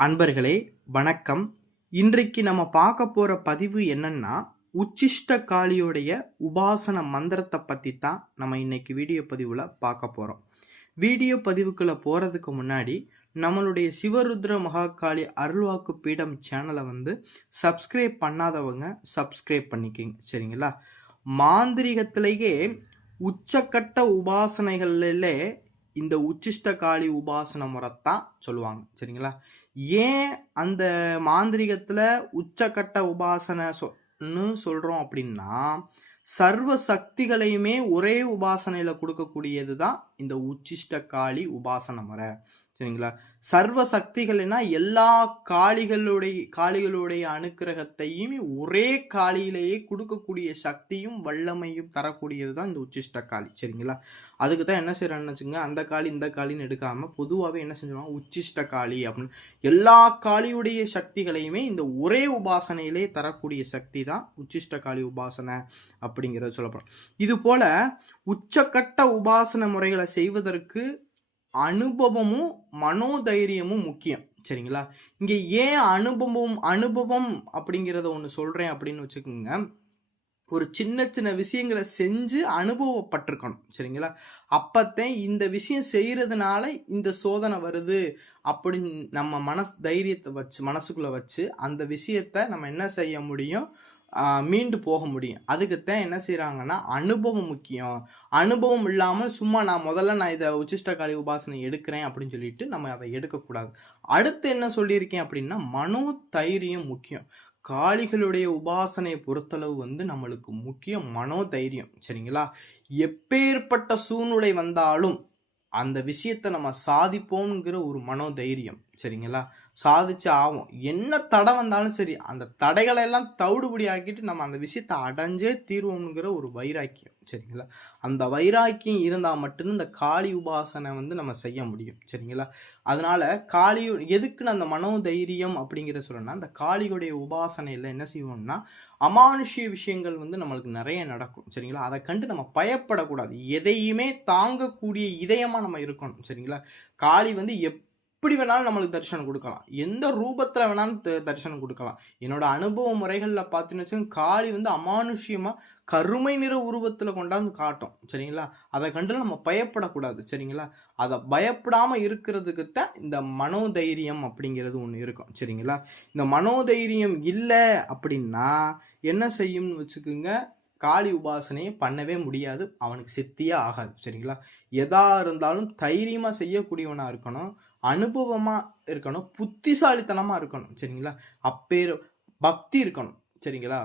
அன்பர்களே வணக்கம். இன்றைக்கு நம்ம பார்க்க போகிற பதிவு என்னன்னா உச்சிஷ்ட காளியுடைய உபாசன மந்திரத்தை பற்றி தான் நம்ம இன்னைக்கு வீடியோ பதிவில் பார்க்க போகிறோம் வீடியோ பதிவுக்குள்ளே போகிறதுக்கு முன்னாடி நம்மளுடைய சிவருத்ர மகாகாளி அருள்வாக்கு பீடம் சேனலை வந்து சப்ஸ்கிரைப் பண்ணாதவங்க சப்ஸ்கிரைப் பண்ணிக்கிங்க சரிங்களா? மாந்திரிகத்திலேயே உச்சக்கட்ட உபாசனைகளிலே இந்த உச்சிஷ்ட காளி உபாசன தான் சொல்லுவாங்க சரிங்களா? ஏன் அந்த மாந்திரிகத்தில் உச்சக்கட்ட உபாசனை சொன்னு சொல்கிறோம் அப்படின்னா சர்வ சக்திகளையுமே ஒரே உபாசனையில் கொடுக்கக்கூடியது தான் இந்த உச்சிஷ்ட காளி உபாசன முறை. சரிங்களா? சர்வ சக்திகள்னா எல்லா காளிகளுடைய காளிகளுடைய அனுக்கிரகத்தையும் ஒரே காளியிலேயே கொடுக்கக்கூடிய சக்தியும் வல்லமையும் தரக்கூடியது தான் இந்த உச்சிஷ்ட காளி சரிங்களா? அதுக்கு தான் என்ன செய்யறான்னு வச்சுங்க அந்த காளி இந்த காளின்னு எடுக்காம பொதுவாகவே என்ன செஞ்சிருவாங்க உச்சிஷ்ட காளி அப்படின்னு. எல்லா காளியுடைய சக்திகளையுமே இந்த ஒரே உபாசனையிலே தரக்கூடிய சக்தி தான் உச்சிஷ்ட காளி உபாசனை அப்படிங்கிறத சொல்லப்படும் இது போல உச்சக்கட்ட உபாசன முறைகளை செய்வதற்கு அனுபவமும் மனோதைரியமும் முக்கியம். சரிங்களா? இங்கே ஏன் அனுபவம் அனுபவம் அப்படிங்கிறத ஒன்று சொல்கிறேன் அப்படின்னு வச்சுக்கோங்க. ஒரு சின்ன சின்ன விஷயங்களை செஞ்சு அனுபவப்பட்டிருக்கணும். சரிங்களா? அப்பத்தான் இந்த விஷயம் செய்கிறதுனால இந்த சோதனை வருது அப்படின்னு நம்ம மனஸ் தைரியத்தை வச்சு மனசுக்குள்ளே வச்சு அந்த விஷயத்த நம்ம என்ன செய்ய முடியும்? மீண்டு போக முடியும். அதுக்குத்தான் என்ன செய்கிறாங்கன்னா அனுபவம் முக்கியம். அனுபவம் இல்லாமல் சும்மா நான் முதல்ல நான் இதை உச்சிஷ்ட காளி உபாசனை எடுக்கிறேன் அப்படின்னு சொல்லிட்டு நம்ம அதை எடுக்கக்கூடாது. அடுத்து என்ன சொல்லியிருக்கேன் அப்படின்னா மனோ தைரியம் முக்கியம். காளிகளுடைய உபாசனையை பொறுத்தளவு வந்து நம்மளுக்கு முக்கியம் மனோதைரியம் சரிங்களா? எப்பேற்பட்ட சூழ்நிலை வந்தாலும் அந்த விஷயத்தை நம்ம சாதிப்போங்கிற ஒரு மனோதைரியம் சரிங்களா? சாதிச்சு ஆகும் என்ன தடை வந்தாலும் சரி அந்த தடைகளை எல்லாம் தவிடுபடி ஆக்கிட்டு நம்ம அந்த விஷயத்தை அடைஞ்சே தீர்வோங்கிற ஒரு வைராக்கியம். சரிங்களா? அந்த வைராக்கியம் இருந்தால் மட்டும்தான் இந்த காளி உபாசனை வந்து நம்ம செய்ய முடியும். சரிங்களா? அதனால காளி எதுக்குன்னு அந்த மனோதைரியம் அப்படிங்கிற சொல்லணும்னா அந்த காளியுடைய உபாசனையில் என்ன செய்வோம்னா அமானுஷ்ய விஷயங்கள் வந்து நம்மளுக்கு நிறைய நடக்கும். சரிங்களா? அதை கண்டு நம்ம பயப்படக்கூடாது. எதையுமே தாங்கக்கூடிய இதயமாக நம்ம இருக்கணும். சரிங்களா? காளி வந்து எப் எப்படி வேணாலும் நம்மளுக்கு தரிசனம் கொடுக்கலாம். எந்த ரூபத்தில் வேணாலும் தரிசனம் கொடுக்கலாம். என்னோட அனுபவ முறைகளில் பார்த்துன்னு வச்சுக்கோங்க காளி வந்து அமானுஷ்யமாக கருமை நிற உருவத்தில் கொண்டாந்து காட்டும். சரிங்களா? அதை கண்டு நம்ம பயப்படக்கூடாது. சரிங்களா? அதை பயப்படாமல் இருக்கிறதுக்கிட்ட இந்த மனோதைரியம் அப்படிங்கிறது ஒன்று இருக்கும். சரிங்களா? இந்த மனோதைரியம் இல்லை அப்படின்னா என்ன செய்யும்னு வச்சுக்கோங்க காளி உபாசனையை பண்ணவே முடியாது. அவனுக்கு சித்தியே ஆகாது. சரிங்களா? எதா இருந்தாலும் தைரியமாக செய்யக்கூடியவனாக இருக்கணும். அனுபவமாக இருக்கணும் புத்திசாலித்தனமாக இருக்கணும் சரிங்களா? அப்பேர் பக்தி இருக்கணும் சரிங்களா?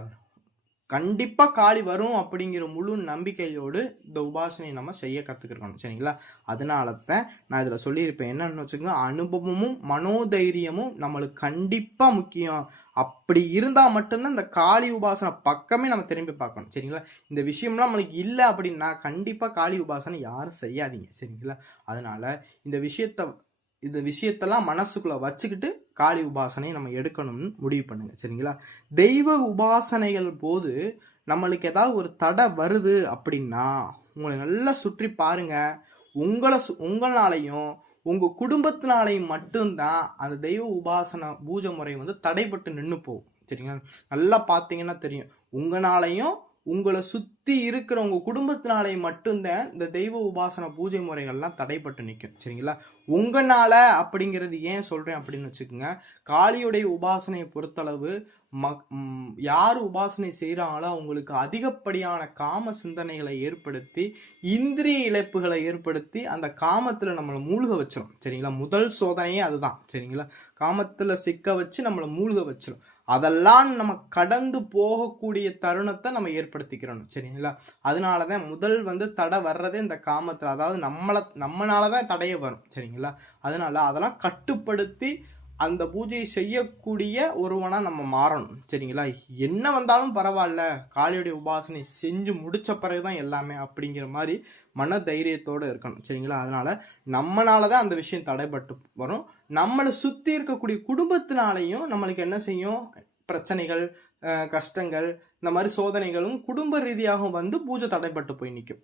கண்டிப்பாக காளி வரும் அப்படிங்கிற முழு நம்பிக்கையோடு இந்த உபாசனையை நம்ம செய்ய கற்றுக்கிருக்கணும் சரிங்களா? அதனால தான் நான் இதில் சொல்லியிருப்பேன். என்னன்னு வச்சுக்கோங்க அனுபவமும் மனோதைரியமும் நம்மளுக்கு கண்டிப்பாக முக்கியம். அப்படி இருந்தால் மட்டும்தான் இந்த காளி உபாசனை பக்கமே நம்ம திரும்பி பார்க்கணும் சரிங்களா? இந்த விஷயம்லாம் நம்மளுக்கு இல்லை அப்படின்னா கண்டிப்பாக காளி உபாசனை யாரும் செய்யாதீங்க சரிங்களா? அதனால் இந்த விஷயத்தை இந்த விஷயத்தெல்லாம் மனசுக்குள்ளே வச்சுக்கிட்டு காளி உபாசனையை நம்ம எடுக்கணும்னு முடிவு பண்ணுங்க. சரிங்களா? தெய்வ உபாசனைகள் போது நம்மளுக்கு ஏதாவது ஒரு தடை வருது அப்படின்னா உங்களை நல்லா சுற்றி பாருங்க. உங்களை சு உங்களாலையும் உங்கள் குடும்பத்தினாலையும் மட்டும்தான் அந்த தெய்வ உபாசனை பூஜை முறை வந்து தடைப்பட்டு நின்று போகும். சரிங்களா? நல்லா பார்த்தீங்கன்னா தெரியும். உங்களாலையும் உங்களை சுற்றி இருக்கிற உங்கள் குடும்பத்தினாலே மட்டும்தான் இந்த தெய்வ உபாசன பூஜை முறைகள்லாம் தடைப்பட்டு நிற்கும் சரிங்களா? உங்களால் அப்படிங்கிறது ஏன் சொல்கிறேன் அப்படின்னு வச்சுக்கோங்க. காளியுடைய உபாசனையை பொறுத்தளவு மக் யார் உபாசனை செய்கிறாங்களோ அவங்களுக்கு அதிகப்படியான காம சிந்தனைகளை ஏற்படுத்தி இந்திரிய இழப்புகளை ஏற்படுத்தி அந்த காமத்தில் நம்மளை மூழ்க வச்சிடும் சரிங்களா? முதல் சோதனையே அதுதான். சரிங்களா? காமத்தில் சிக்க வச்சு நம்மளை மூழ்க வச்சிடும் அதெல்லாம் நம்ம கடந்து போகக்கூடிய தருணத்தை நம்ம ஏற்படுத்திக்கிறோம் சரிங்களா? அதனால தான் முதல் வந்து தடை வர்றதே இந்த காமத்தில் அதாவது நம்மளை நம்மளால தான் தடையை வரும் சரிங்களா? அதனால அதெல்லாம் கட்டுப்படுத்தி அந்த பூஜையை செய்யக்கூடிய ஒருவனாக நம்ம மாறணும். சரிங்களா? என்ன வந்தாலும் பரவாயில்ல. காளியுடைய உபாசனை செஞ்சு முடித்த பிறகு தான் எல்லாமே அப்படிங்கிற மாதிரி மன தைரியத்தோடு இருக்கணும். சரிங்களா? அதனால் நம்மளால தான் அந்த விஷயம் தடைப்பட்டு வரும். நம்மளை சுற்றி இருக்கக்கூடிய குடும்பத்தினாலையும் நம்மளுக்கு என்ன செய்யும்? பிரச்சனைகள் கஷ்டங்கள் இந்த மாதிரி சோதனைகளும் குடும்ப ரீதியாகவும் வந்து பூஜை தடைப்பட்டு போய் நிற்கும்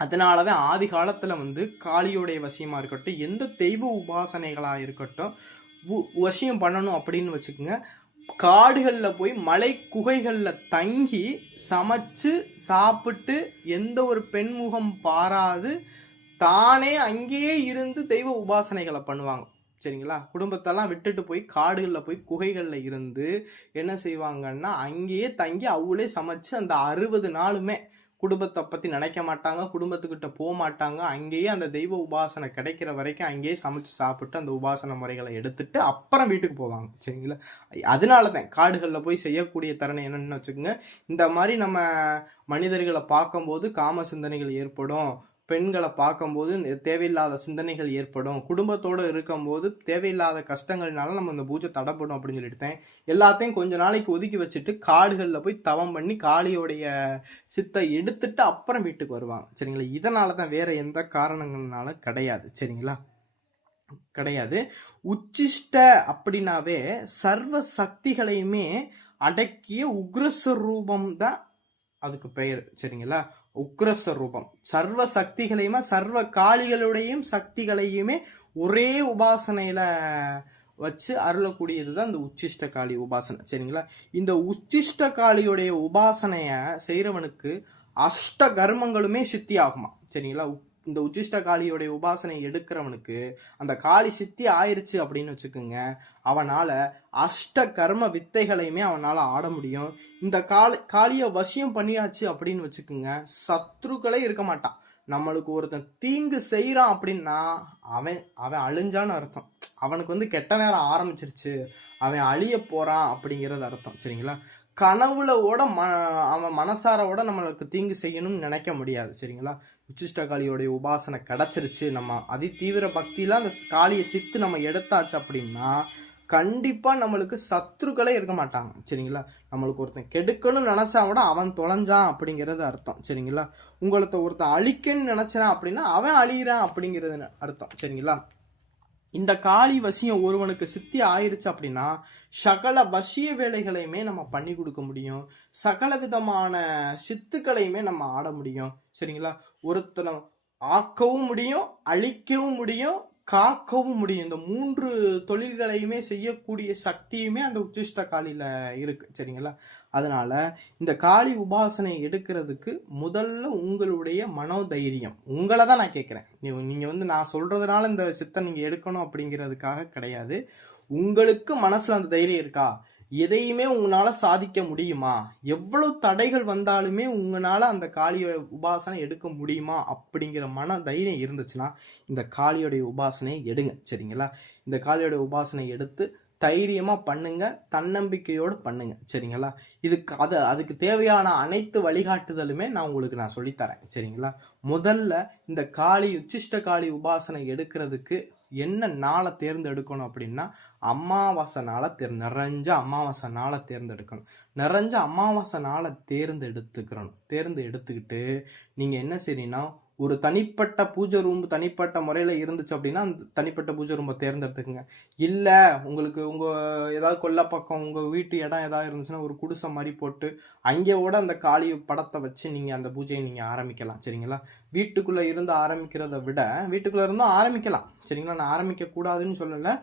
அதனால தான் ஆதி காலத்தில் வந்து காளியோடைய வசியமாக இருக்கட்டும் எந்த தெய்வ உபாசனைகளாக இருக்கட்டும் உ- வசியம் பண்ணணும் அப்படின்னு வச்சுக்கோங்க. காடுகளில் போய் மலை குகைகளில் தங்கி சமைச்சு சாப்பிட்டு எந்த ஒரு பெண்முகம் பாராது தானே அங்கேயே இருந்து தெய்வ உபாசனைகளை பண்ணுவாங்க. சரிங்களா? குடும்பத்தெல்லாம் விட்டுட்டு போய் காடுகளில் போய் குகைகளில் இருந்து என்ன செய்வாங்கன்னா அங்கேயே தங்கி அவளே சமைச்சு அந்த அறுபது நாளுமே குடும்பத்தை பற்றி நினைக்க மாட்டாங்க குடும்பத்துக்கிட்ட போக மாட்டாங்க. அங்கேயே அந்த தெய்வ உபாசனை கிடைக்கிற வரைக்கும் அங்கேயே சமைச்சு சாப்பிட்டு அந்த உபாசனை முறைகளை எடுத்துட்டு அப்புறம் வீட்டுக்கு போவாங்க. சரிங்களா? அதனால தான் காடுகளில் போய் செய்யக்கூடிய தருணம் என்னென்னு வச்சுக்கோங்க. இந்த மாதிரி நம்ம மனிதர்களை பார்க்கும்போது காம சிந்தனைகள் ஏற்படும். பெண்களை பார்க்கும்போது தேவையில்லாத சிந்தனைகள் ஏற்படும். குடும்பத்தோடு இருக்கும்போது தேவையில்லாத கஷ்டங்கள்னால நம்ம இந்த பூஜை தடைப்படும் அப்படின்னு சொல்லிட்டேன் எல்லாத்தையும் கொஞ்ச நாளைக்கு ஒதுக்கி வச்சுட்டு காடுகளில் போய் தவம் பண்ணி காளியோடைய சித்தை எடுத்துட்டு அப்புறம் வீட்டுக்கு வருவாங்க சரிங்களா? இதனால தான் வேற எந்த காரணங்கள்னால கிடையாது. சரிங்களா? கிடையாது. உச்சிஷ்ட அப்படின்னாவே சர்வ சக்திகளையுமே அடக்கிய உக்ரஸ்வரூபம் தான் அதுக்கு பெயர் சரிங்களா? உக்ரஸ்வரூபம். சர்வ சக்திகளையுமே சர்வ காளிகளுடையும் சக்திகளையுமே ஒரே உபாசனையில வச்சு அருளக்கூடியது தான் இந்த உச்சிஷ்ட காளி உபாசனை சரிங்களா? இந்த உச்சிஷ்ட காளியுடைய உபாசனையை செய்கிறவனுக்கு அஷ்ட கர்மங்களுமே சித்தி ஆகுமா சரிங்களா? இந்த உச்சிஷ்ட காளியோடைய உபாசனை எடுக்கிறவனுக்கு அந்த காளி சித்தி ஆயிருச்சு அப்படின்னு வச்சுக்கோங்க. அவனால் அஷ்ட கர்ம வித்தைகளையுமே அவனால் ஆட முடியும். இந்த காளி காளியை வசியம் பண்ணியாச்சு அப்படின்னு வச்சுக்கோங்க. சத்ருக்களே இருக்க மாட்டான் நம்மளுக்கு ஒருத்தன் தீங்கு செய்கிறான் அப்படின்னா அவன் அவன் அழிஞ்சான்னு அர்த்தம். அவனுக்கு வந்து கெட்ட நேரம் ஆரம்பிச்சிருச்சு. அவன் அழிய போகிறான் அப்படிங்கிறது அர்த்தம். சரிங்களா? கனவுலோட ம அவன் மனசாரோட நம்மளுக்கு தீங்கு செய்யணும்னு நினைக்க முடியாது. சரிங்களா? உச்சிஷ்ட காளியோடைய உபாசனை கிடச்சிருச்சு. நம்ம அதி தீவிர பக்தியில அந்த காளியை சித்து நம்ம எடுத்தாச்சு அப்படின்னா கண்டிப்பாக நம்மளுக்கு சத்ருக்களே இருக்க மாட்டாங்க. சரிங்களா? நம்மளுக்கு ஒருத்தன் கெடுக்கணும்னு நினச்சா கூட அவன் தொலைஞ்சான் அப்படிங்கிறது அர்த்தம். சரிங்களா? உங்களத்த ஒருத்தன் அழிக்கன்னு நினைச்சான் அப்படின்னா அவன் அழியிறான் அப்படிங்கிறது அர்த்தம். சரிங்களா? இந்த காளி வசியம் ஒருவனுக்கு சித்தி ஆயிருச்சு அப்படின்னா சகல வசிய வேலைகளையுமே நம்ம பண்ணி கொடுக்க முடியும். சகல விதமான சித்துக்களையுமே நம்ம ஆட முடியும். சரிங்களா? ஒருத்தனை ஆக்கவும் முடியும் அழிக்கவும் முடியும் காக்கவும் முடியும். இந்த மூன்று தொழில்களையுமே செய்யக்கூடிய சக்தியுமே அந்த உச்சிஷ்ட காளியில் இருக்கு. சரிங்களா? அதனால இந்த காளி உபாசனை எடுக்கிறதுக்கு முதல்ல உங்களுடைய மனோதைரியம். உங்களை தான் நான் கேட்குறேன் நீங்கள் வந்து நான் சொல்கிறதுனால இந்த சித்தம் நீங்கள் எடுக்கணும் அப்படிங்கிறதுக்காக கிடையாது. உங்களுக்கு மனசில் அந்த தைரியம் இருக்கா? எதையுமே உங்களால் சாதிக்க முடியுமா? எவ்வளோ தடைகள் வந்தாலுமே உங்களால் அந்த காளியோட உபாசனை எடுக்க முடியுமா? அப்படிங்கிற மன தைரியம் இருந்துச்சுன்னா இந்த காளியோடைய உபாசனையை எடுங்க சரிங்களா? இந்த காளியோடைய உபாசனை எடுத்து தைரியமாக பண்ணுங்க தன்னம்பிக்கையோடு பண்ணுங்க சரிங்களா? இதுக்கு அது அதுக்கு தேவையான அனைத்து வழிகாட்டுதலுமே நான் உங்களுக்கு நான் சொல்லித்தரேன் சரிங்களா? முதல்ல இந்த காளி உச்சிஷ்ட காளி உபாசனை எடுக்கிறதுக்கு என்ன நாளை தேர்ந்தெடுக்கணும் அப்படின்னா அமாவாசை நாளை தேர் நிறைஞ்ச அமாவாசை நாளை தேர்ந்தெடுக்கணும். நிறைஞ்ச அமாவாசை நாளை தேர்ந்தெடுத்துக்கிறணும். தேர்ந்து எடுத்துக்கிட்டு நீங்கள் என்ன செய்றீங்கன்னா ஒரு தனிப்பட்ட பூஜை ரூம் தனிப்பட்ட முறையில் இருந்துச்சு அப்படின்னா அந்த தனிப்பட்ட பூஜை ரூமை தேர்ந்தெடுத்துக்குங்க. இல்லை உங்களுக்கு உங்கள் ஏதாவது கொல்லை பக்கம் உங்கள் வீட்டு இடம் ஏதாவது இருந்துச்சுன்னா ஒரு குடிசை மாதிரி போட்டு அங்கே கூட அந்த காளி படத்தை வச்சு நீங்கள் அந்த பூஜையை நீங்கள் ஆரம்பிக்கலாம். சரிங்களா? வீட்டுக்குள்ளே இருந்து ஆரம்பிக்கிறத விட வீட்டுக்குள்ளே இருந்தும் ஆரம்பிக்கலாம். சரிங்களா? நான் ஆரம்பிக்கக்கூடாதுன்னு சொல்லலை.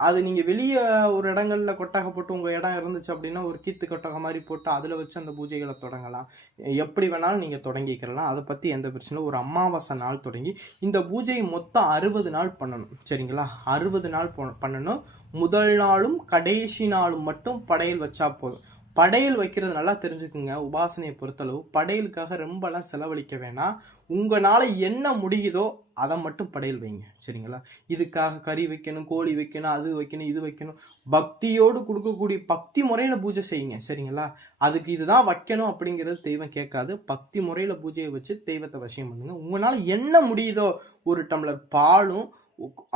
அது நீங்கள் வெளியே ஒரு இடங்களில் கொட்டகை போட்டு உங்கள் இடம் இருந்துச்சு அப்படின்னா ஒரு கீத்து கொட்டகை மாதிரி போட்டு அதில் வச்சு அந்த பூஜைகளை தொடங்கலாம். எப்படி வேணாலும் நீங்கள் தொடங்கிக்கிறலாம் அதை பற்றி எந்த பிரச்சனையும் ஒரு அமாவாசை நாள் தொடங்கி இந்த பூஜையை மொத்தம் அறுபது நாள் பண்ணணும். சரிங்களா? அறுபது நாள் பண்ணணும். முதல் நாளும் கடைசி நாளும் மட்டும் படையல் வச்சா போதும். படையல் வைக்கிறது நல்லா தெரிஞ்சுக்குங்க. உபாசனையை பொறுத்தளவு. படையலுக்காக ரொம்பலாம் செலவழிக்க வேணாம். உங்களால் என்ன முடியுதோ அதை மட்டும் படையல் வைங்க சரிங்களா? இதுக்காக கறி வைக்கணும் கோழி வைக்கணும் அது வைக்கணும் இது வைக்கணும். பக்தியோடு கொடுக்கக்கூடிய பக்தி முறையில் பூஜை செய்யுங்க சரிங்களா? அதுக்கு இதுதான் வைக்கணும் அப்படிங்கிறது தெய்வம் கேட்காது. பக்தி முறையில் பூஜையை வச்சு தெய்வத்தை வசியம் பண்ணுங்க. உங்களால் என்ன முடியுதோ ஒரு டம்ளர் பாலும்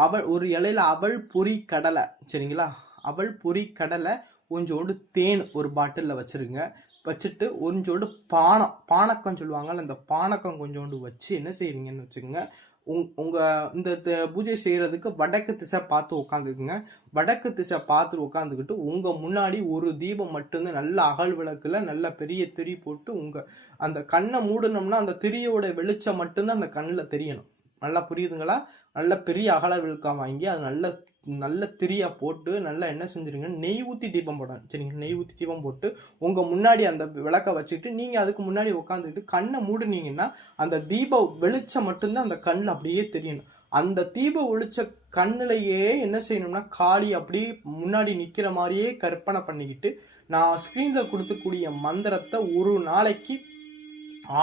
அவள் ஒரு இலையில அவள் பொரி கடலை சரிங்களா? அவள் பொரி கடலை கொஞ்சோண்டு தேன் ஒரு பாட்டிலில் வச்சுருங்க. வச்சுட்டு கொஞ்சோண்டு பானம் பானக்கம் சொல்லுவாங்கல்ல இந்த பானக்கம் கொஞ்சோண்டு வச்சு என்ன செய்கிறீங்கன்னு வச்சுக்கோங்க. உங் உங்கள் இந்த த- பூஜை செய்கிறதுக்கு வடக்கு திசை பார்த்து உட்காந்துக்குங்க வடக்கு திசை பார்த்து உட்காந்துக்கிட்டு உங்கள் முன்னாடி ஒரு தீபம் மட்டும்தான் நல்ல அகல் விளக்கில் நல்ல பெரிய திரி போட்டு உங்கள் அந்த கண்ணை மூடணும்னா அந்த திரியோட வெளிச்சம் மட்டும்தான் அந்த கண்ணில் தெரியணும். நல்லா புரியுதுங்களா? நல்ல பெரிய அகல விளக்கம் வாங்கி அது நல்ல நல்ல திரியா போட்டு நல்லா என்ன செஞ்சுருங்க? நெய் ஊற்றி தீபம் போடணும். சரிங்களா நெய் ஊற்றி தீபம் போட்டு உங்கள் முன்னாடி அந்த விளக்கை வச்சுக்கிட்டு நீங்கள் அதுக்கு முன்னாடி உட்காந்துக்கிட்டு கண்ணை மூடுனீங்கன்னா அந்த தீப வெளிச்சம் மட்டும்தான் அந்த கண்ணில் அப்படியே தெரியணும். அந்த தீப ஒளிச்ச கண்ணிலையே என்ன செய்யணும்னா காளி அப்படியே முன்னாடி நிற்கிற மாதிரியே கற்பனை பண்ணிக்கிட்டு நான் ஸ்க்ரீனில் கொடுக்கக்கூடிய மந்திரத்தை ஒரு நாளைக்கு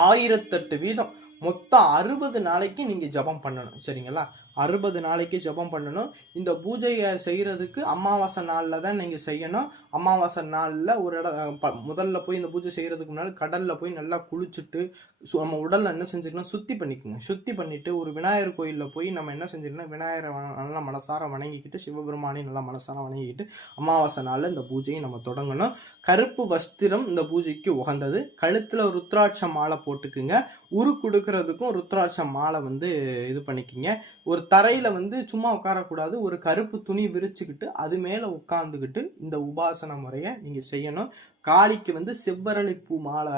ஆயிரத்தெட்டு வீதம் மொத்தம் அறுபது நாளைக்கு நீங்கள் ஜபம் பண்ணணும். சரிங்களா? அறுபது நாளைக்கு ஜபம் பண்ணணும். இந்த பூஜையை செய்கிறதுக்கு அமாவாசை நாளில் தான் நீங்கள் செய்யணும். அமாவாசை நாளில் ஒரு இட ப முதல்ல போய் இந்த பூஜை செய்கிறதுக்கு முன்னாடி கடலில் போய் நல்லா குளிச்சுட்டு சு நம்ம உடலில் என்ன செஞ்சுக்கணும்? சுத்தி பண்ணிக்கோங்க. சுத்தி பண்ணிவிட்டு ஒரு விநாயகர் கோயிலில் போய் நம்ம என்ன செஞ்சுக்கணும் விநாயகரை நல்லா மனசார வணங்கிக்கிட்டு சிவபெருமானையும் நல்லா மனசார வணங்கிக்கிட்டு அமாவாசை நாளில் இந்த பூஜையை நம்ம தொடங்கணும். கருப்பு வஸ்திரம் இந்த பூஜைக்கு உகந்தது. கழுத்தில் ருத்ராட்ச மாலை போட்டுக்குங்க. உரு கொடுக்கறதுக்கும் ருத்ராட்ச மாலை வந்து இது பண்ணிக்கிங்க. ஒரு தரையில் வந்து சும்மா உட்காரக்கூடாது. ஒரு கருப்பு துணி விரிச்சுக்கிட்டு அது மேலே உட்காந்துக்கிட்டு இந்த உபாசன முறையை நீங்கள் செய்யணும். காளிக்கு வந்து செவ்வரளி பூ மாலை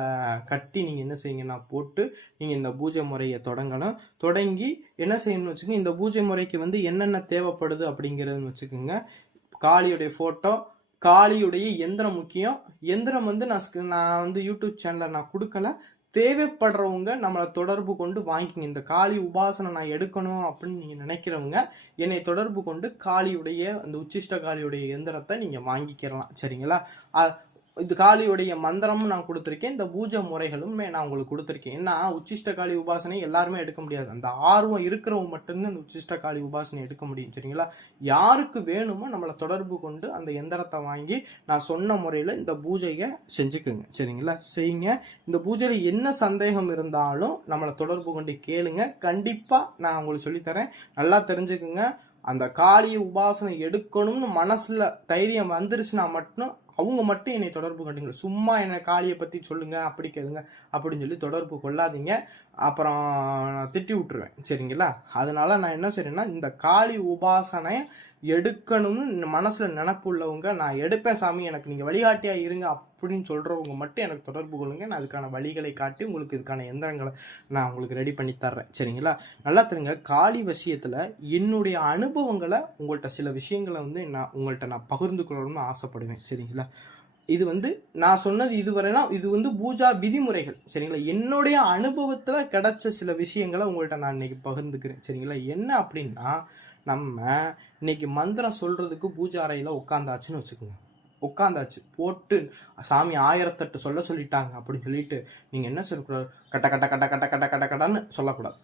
கட்டி நீங்கள் என்ன செய்யுங்கன்னா போட்டு நீங்கள் இந்த பூஜை முறையை தொடங்கணும். தொடங்கி என்ன செய்யணும்னு வச்சுக்கோங்க இந்த பூஜை முறைக்கு வந்து என்னென்ன தேவைப்படுது அப்படிங்கிறதுன்னு வச்சுக்கோங்க. காளியுடைய ஃபோட்டோ காளியுடைய எந்திரம் முக்கியம். எந்திரம் வந்து நான் நான் வந்து யூடியூப் சேனலில் நான் கொடுக்கல. தேவைப்படுறவங்க நம்மளை தொடர்பு கொண்டு வாங்கிக்கிங்க இந்த காளி உபாசனை நான் எடுக்கணும் அப்படின்னு நீங்கள் நினைக்கிறவங்க என்னை தொடர்பு கொண்டு காளியுடைய அந்த உச்சிஷ்ட காளியுடைய எந்திரத்தை நீங்கள் வாங்கிக்கிறலாம் சரிங்களா? இது காளியுடைய மந்திரமும் நான் கொடுத்துருக்கேன். இந்த பூஜை முறைகளும் நான் உங்களுக்கு கொடுத்துருக்கேன். ஏன்னா உச்சிஷ்ட காளி உபாசனை எல்லாருமே எடுக்க முடியாது. அந்த ஆர்வம் இருக்கிறவங்க மட்டும்தான் இந்த உச்சிஷ்ட காளி உபாசனை எடுக்க முடியும் சரிங்களா? யாருக்கு வேணுமோ நம்மளை தொடர்பு கொண்டு அந்த எந்திரத்தை வாங்கி நான் சொன்ன முறையில் இந்த பூஜையை செஞ்சுக்குங்க சரிங்களா? செய்யுங்க. இந்த பூஜையில் என்ன சந்தேகம் இருந்தாலும் நம்மளை தொடர்பு கொண்டு கேளுங்க. கண்டிப்பாக நான் உங்களுக்கு சொல்லித்தரேன். நல்லா தெரிஞ்சுக்குங்க. அந்த காளியை உபாசனை எடுக்கணும்னு மனசில் தைரியம் வந்துருச்சுன்னா மட்டும் அவங்க மட்டும் என்னை தொடர்பு கொண்டுங்க. சும்மா என்னை காளியை பற்றி சொல்லுங்கள் அப்படி கேளுங்க அப்படின்னு சொல்லி தொடர்பு கொள்ளாதீங்க. அப்புறம் நான் திட்டி விட்டுருவேன். சரிங்களா? அதனால நான் என்ன செய்றேன்னா இந்த காளி உபாசனை எடுக்கணும்னு மனசில் நினப்பு உள்ளவங்க நான் எடுப்பேன் சாமி எனக்கு நீங்கள் வழிகாட்டியாக இருங்க அப்படின்னு சொல்கிறவங்க மட்டும் எனக்கு தொடர்பு கொள்ளுங்க. நான் அதுக்கான வழிகளை காட்டி உங்களுக்கு இதுக்கான எந்திரங்களை நான் உங்களுக்கு ரெடி பண்ணி தர்றேன். சரிங்களா? நல்லா தெரியுங்க. காளி விஷயத்தில் என்னுடைய அனுபவங்களை உங்கள்கிட்ட சில விஷயங்களை வந்து நான் உங்கள்கிட்ட நான் பகிர்ந்து கொள்ளணும்னு ஆசைப்படுவேன். சரிங்களா? இது வந்து நான் சொன்னது இதுவரைனா இது வந்து பூஜா விதிமுறைகள் சரிங்களா? என்னுடைய அனுபவத்தில் கிடைச்ச சில விஷயங்களை உங்கள்கிட்ட நான் இன்னைக்கு பகிர்ந்துக்கிறேன் சரிங்களா? என்ன அப்படின்னா நம்ம இன்னைக்கு மந்திரம் சொல்கிறதுக்கு பூஜா அறையில் உட்காந்தாச்சுன்னு வச்சுக்கோங்க. உட்காந்தாச்சு போட்டு சாமி ஆயிரத்தெட்டு சொல்ல சொல்லிட்டாங்க அப்படின்னு சொல்லிட்டு நீங்கள் என்ன சொல்லக்கூடாது? கட்ட கட்ட கட்ட கட்ட கட்ட கட்ட கட்டன்னு சொல்லக்கூடாது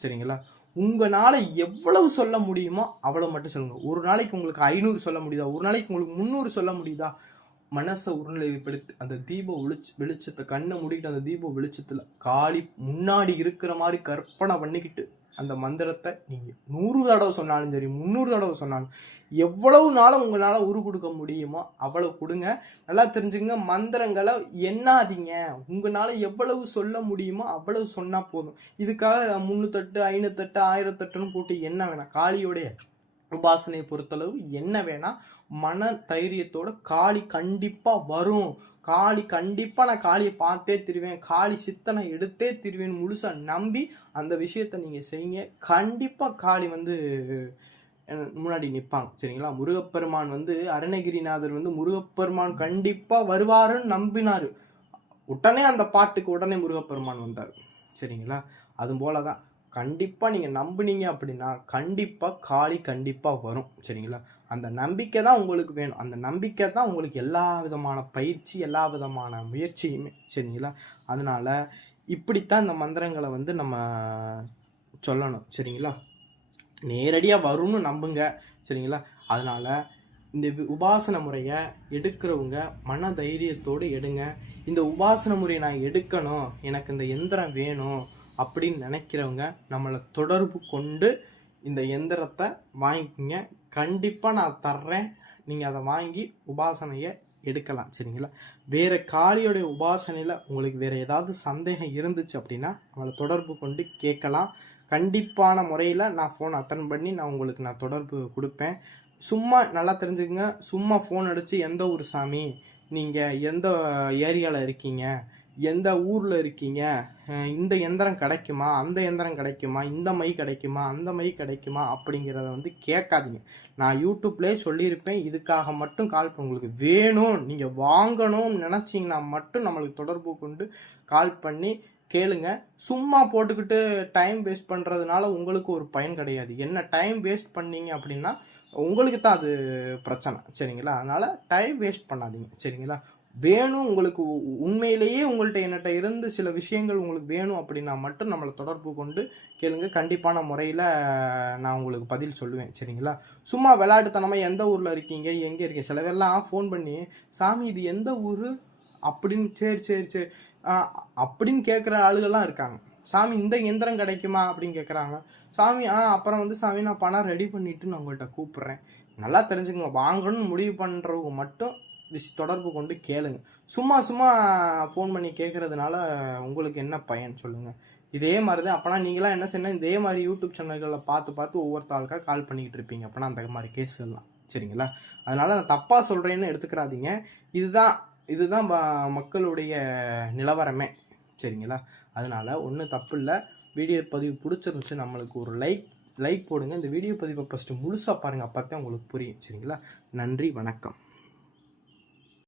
சரிங்களா? உங்களால் எவ்வளவு சொல்ல முடியுமோ அவ்வளோ மட்டும் சொல்லுங்கள் ஒரு நாளைக்கு உங்களுக்கு ஐநூறு சொல்ல முடியுதா? ஒரு நாளைக்கு உங்களுக்கு முந்நூறு சொல்ல முடியுதா? மனசை உருநிலைப்படுத்தி அந்த தீப ஒளிச்சு வெளிச்சத்தை கண்ணை மூடிக்கிட்டு அந்த தீப வெளிச்சத்தில் காளி முன்னாடி இருக்கிற மாதிரி கற்பனை பண்ணிக்கிட்டு அந்த மந்திரத்தை நீங்கள் நூறு தடவை சொன்னாலும் சரி முந்நூறு தடவை சொன்னாலும் எவ்வளவு நாளும் உங்களால் உரு கொடுக்க முடியுமோ அவ்வளோ கொடுங்க. நல்லா தெரிஞ்சுங்க மந்திரங்களை எண்ணாதீங்க. உங்களால் எவ்வளவு சொல்ல முடியுமோ அவ்வளவு சொன்னால் போதும். இதுக்காக முந்நூற்றெட்டு ஐநூற்றெட்டு ஆயிரத்தெட்டுன்னு போட்டு என்ன வேணாம். காளியோடைய உபாசனையை பொறுத்தளவு என்ன வேணால் மன தைரியத்தோட காளி கண்டிப்பாக வரும். காளி கண்டிப்பாக நான் காளியை பார்த்தே திருவேன். காளி சித்தனை எடுத்தே திருவேன் முழுசாக நம்பி அந்த விஷயத்த நீங்கள் செய்யுங்க. கண்டிப்பாக காளி வந்து முன்னாடி நிற்பாங்க சரிங்களா? முருகப்பெருமான் வந்து அருணகிரிநாதர் வந்து முருகப்பெருமான் கண்டிப்பாக வருவாருன்னு நம்பினார். உடனே அந்த பாட்டுக்கு உடனே முருகப்பெருமான் வந்தார். சரிங்களா? அது போல தான் கண்டிப்பாக நீங்கள் நம்புனீங்க அப்படின்னா கண்டிப்பாக காளி கண்டிப்பாக வரும். சரிங்களா? அந்த நம்பிக்கை தான் உங்களுக்கு வேணும். அந்த நம்பிக்கை தான் உங்களுக்கு எல்லா விதமான பயிற்சி எல்லா விதமான முயற்சியுமே. சரிங்களா? அதனால் இப்படித்தான் இந்த மந்திரங்களை வந்து நம்ம சொல்லணும். சரிங்களா? நேரடியாக வரும்னு நம்புங்க. சரிங்களா? அதனால் இந்த உபாசன முறையை எடுக்கிறவங்க மன தைரியத்தோடு எடுங்க. இந்த உபாசன முறையை நான் எடுக்கணும். எனக்கு இந்த எந்திரம் வேணும். அப்படின்னு நினைக்கிறவங்க நம்மளை தொடர்பு கொண்டு இந்த எந்திரத்தை வாங்கிக்கிங்க. கண்டிப்பாக நான் தர்றேன். நீங்கள் அதை வாங்கி உபாசனையை எடுக்கலாம். சரிங்களா? வேறு காளியோடைய உபாசனையில் உங்களுக்கு வேறு ஏதாவது சந்தேகம் இருந்துச்சு அப்படின்னா நம்மளை தொடர்பு கொண்டு கேட்கலாம். கண்டிப்பான முறையில் நான் ஃபோன் அட்டன் பண்ணி நான் உங்களுக்கு நான் தொடர்பு கொடுப்பேன். சும்மா நல்லா தெரிஞ்சுக்கங்க. சும்மா ஃபோன் அடித்து எந்த ஊர் சாமி? நீங்கள் எந்த ஏரியாவில் இருக்கீங்க? எந்த ஊரில் இருக்கீங்க? இந்த எந்திரம் கிடைக்குமா? அந்த எந்திரம் கிடைக்குமா? இந்த மை கிடைக்குமா? அந்த மை கிடைக்குமா? அப்படிங்கிறத வந்து கேட்காதீங்க. நான் யூடியூப்லேயே சொல்லியிருப்பேன். இதுக்காக மட்டும் கால் பண்ண உங்களுக்கு வேணும். நீங்கள் வாங்கணும்னு நினச்சிங்கன்னா மட்டும் நம்மளுக்கு தொடர்பு கொண்டு கால் பண்ணி கேளுங்க. சும்மா போட்டுக்கிட்டு டைம் வேஸ்ட் பண்ணுறதுனால உங்களுக்கு ஒரு பயன் கிடையாது. என்ன டைம் வேஸ்ட் பண்ணீங்க அப்படின்னா உங்களுக்கு தான் அது பிரச்சனை. சரிங்களா? அதனால் டைம் வேஸ்ட் பண்ணாதீங்க. சரிங்களா? வேணும் உங்களுக்கு உ- உண்மையிலேயே உங்கள்கிட்ட என்கிட்ட இருந்து சில விஷயங்கள் உங்களுக்கு வேணும் அப்படின்னா மட்டும் நம்மளை தொடர்பு கொண்டு கேளுங்க. கண்டிப்பான முறையில் நான் உங்களுக்கு பதில் சொல்லுவேன். சரிங்களா? சும்மா விளையாட்டுத்தனமாக எந்த ஊரில் இருக்கீங்க? எங்கே இருக்கீங்க? சில பேர்லாம் ஃபோன் பண்ணி சாமி இது எந்த ஊர்? அப்படின்னு சரி சரி சரி. அப்படின்னு கேட்குற ஆளுகள்லாம் இருக்காங்க. சாமி இந்த எந்திரம் கிடைக்குமா? அப்படின்னு கேட்குறாங்க. சாமி ஆ அப்புறம் வந்து சாமி நான் பணம் ரெடி பண்ணிவிட்டு நான் உங்கள்கிட்ட கூப்பிட்றேன். நல்லா தெரிஞ்சுக்கோங்க. வாங்கணும்னு முடிவு பண்ணுறவங்க மட்டும் விஷ் தொடர்பு கொண்டு கேளுங்க. சும்மா சும்மா ஃபோன் பண்ணி கேட்குறதுனால உங்களுக்கு என்ன பயன் சொல்லுங்கள் இதே மாதிரி தான் அப்போனா நீங்களாம் என்ன செய்யணும் இதே மாதிரி யூடியூப் சேனல்களில் பார்த்து பார்த்து ஒவ்வொருத்தாளுக்காக கால் பண்ணிக்கிட்டு இருப்பீங்க. அப்போனா அந்த மாதிரி கேஸ்கள்லாம் சரிங்களா? அதனால் நான் தப்பாக சொல்கிறேன்னு எடுத்துக்கிறாதீங்க இதுதான் இதுதான் மக்களுடைய நிலவரமே. சரிங்களா? அதனால் ஒன்றும் தப்பு இல்லை. வீடியோ பதிவு பிடிச்சிருந்துச்சு நம்மளுக்கு ஒரு லைக் லைக் போடுங்க. இந்த வீடியோ பதிவை ஃபஸ்ட்டு முழுசாக பாருங்கள் அப்போ தான் உங்களுக்கு புரியும். சரிங்களா? நன்றி வணக்கம்.